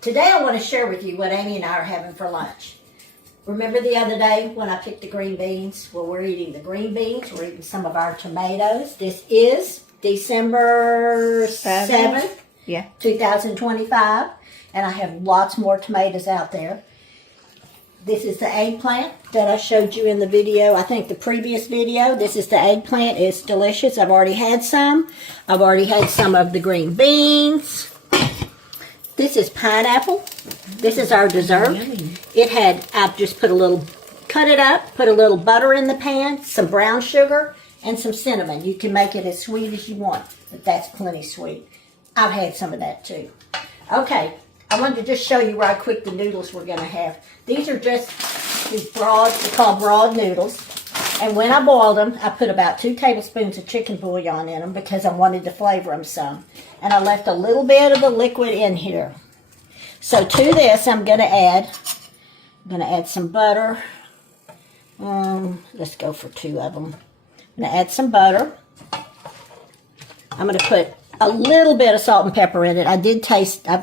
Today I want to share with you what Amy and I are having for lunch. Remember the other day when I picked the green beans? Well, we're eating the green beans. We're eating some of our tomatoes. This is December 7th, 2025. And I have lots more tomatoes out there. This is the eggplant that I showed you in the video. I think the previous video. This is the eggplant. It's delicious. I've already had some. I've already had some of the green beans. This is pineapple. This is our dessert. I've just put a little, cut it up, put a little butter in the pan, some brown sugar, and some cinnamon. You can make it as sweet as you want, but that's plenty sweet. I've had some of that too. Okay, I wanted to just show you right quick the noodles we're going to have. These are just these broad, they're called broad noodles. And when I boiled them, I put about 2 tablespoons of chicken bouillon in them because I wanted to flavor them some. And I left a little bit of the liquid in here. So to this, I'm going to add some butter. Let's go for 2 of them. I'm going to add some butter. I'm going to put a little bit of salt and pepper in it. I've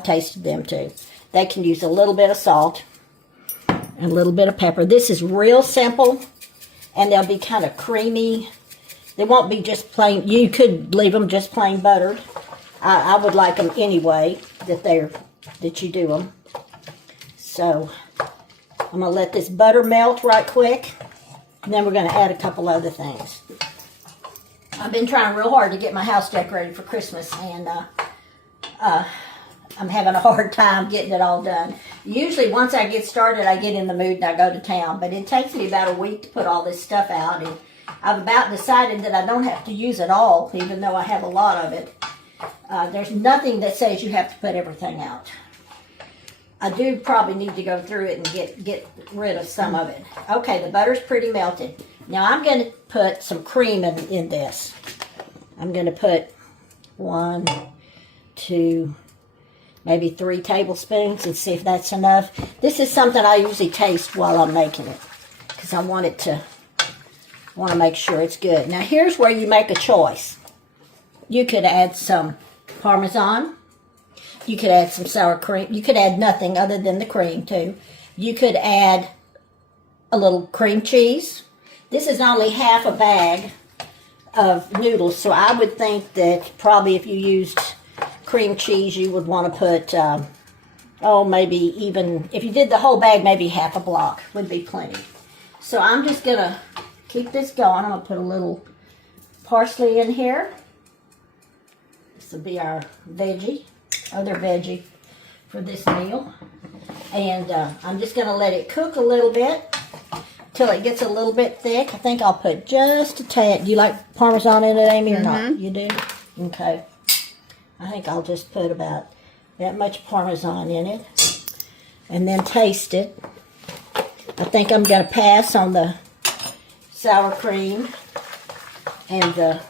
tasted them too. They can use a little bit of salt and a little bit of pepper. This is real simple. And they'll be kind of creamy. They won't be just plain. You could leave them just plain buttered. I would like them anyway that you do them. So I'm gonna let this butter melt right quick, and then we're gonna add a couple other things. I've been trying real hard to get my house decorated for Christmas, and I'm having a hard time getting it all done. Usually once I get started, I get in the mood and I go to town. But it takes me about a week to put all this stuff out. And I've about decided that I don't have to use it all, even though I have a lot of it. There's nothing that says you have to put everything out. I do probably need to go through it and get rid of some of it. Okay, the butter's pretty melted. Now I'm going to put some cream in this. I'm going to put 1, 2, maybe 3 tablespoons and see if that's enough. This is something I usually taste while I'm making it because I want to make sure it's good. Now here's where you make a choice. You could add some Parmesan. You could add some sour cream. You could add nothing other than the cream too. You could add a little cream cheese. This is only half a bag of noodles, so I would think that probably if you used cream cheese, you would want to put, maybe even, if you did the whole bag, maybe half a block would be plenty. So I'm just going to keep this going. I'm going to put a little parsley in here. This will be our other veggie for this meal. And I'm just going to let it cook a little bit till it gets a little bit thick. I think I'll put just a tad. Do you like Parmesan in it, Amy, or not? You do? Okay. I think I'll just put about that much Parmesan in it and then taste it. I think I'm going to pass on the sour cream and the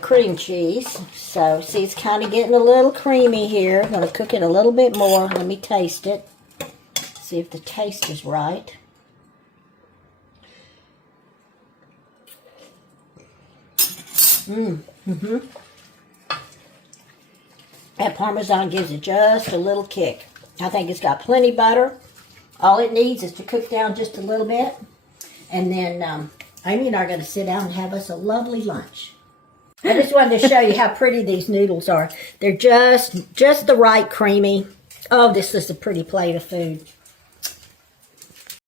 cream cheese. So, see, it's kind of getting a little creamy here. I'm going to cook it a little bit more. Let me taste it. See if the taste is right. That Parmesan gives it just a little kick. I think it's got plenty butter. All it needs is to cook down just a little bit. And then Amy and I are going to sit down and have us a lovely lunch. I just wanted to show you how pretty these noodles are. They're just the right creamy. Oh, this is a pretty plate of food.